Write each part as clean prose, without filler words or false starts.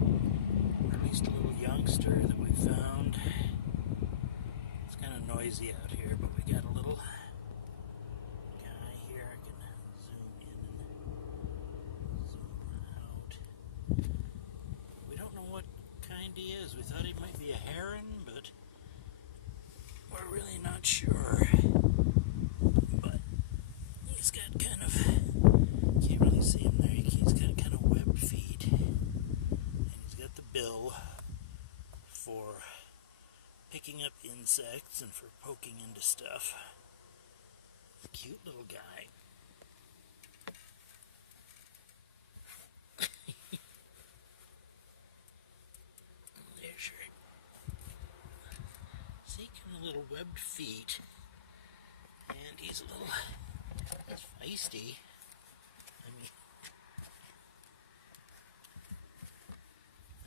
Or at least a little youngster that we found. It's kind of noisy out here, but we got a little guy here. I can zoom in and zoom out. We don't know what kind he is. We thought he might be a heron, but we're really not sure. But he's got kind of, can't really see him there, he's got kind of webbed feet. And he's got the bill for picking up insects and for poking into stuff. Cute little guy. There's your, see, kind of little webbed feet. And he's a little, he's feisty. I mean,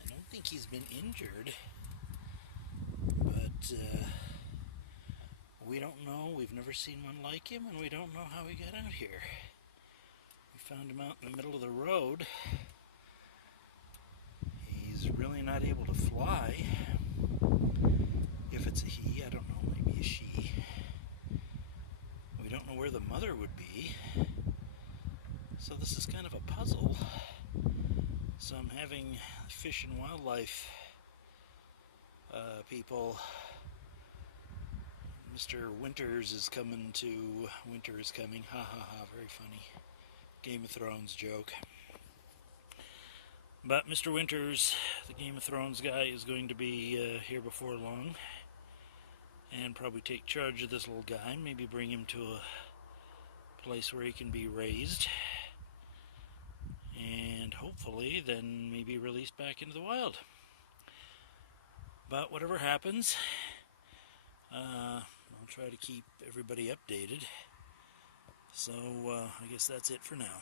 I don't think he's been injured, but we don't know. We've never seen one like him, and we don't know how he got out here. We found him out in the middle of the road. He's really not able to fly. If it's a he, I don't know, maybe a she. We don't know where the mother would be. So this is kind of a puzzle. So I'm having Fish and Wildlife people. Mr. Winters is coming to... Winter is coming. Ha ha ha, very funny. Game of Thrones joke. But Mr. Winters, the Game of Thrones guy, is going to be here before long. And probably take charge of this little guy. Maybe bring him to a place where he can be raised. And hopefully then maybe released back into the wild. But whatever happens, I'll try to keep everybody updated. So I guess that's it for now.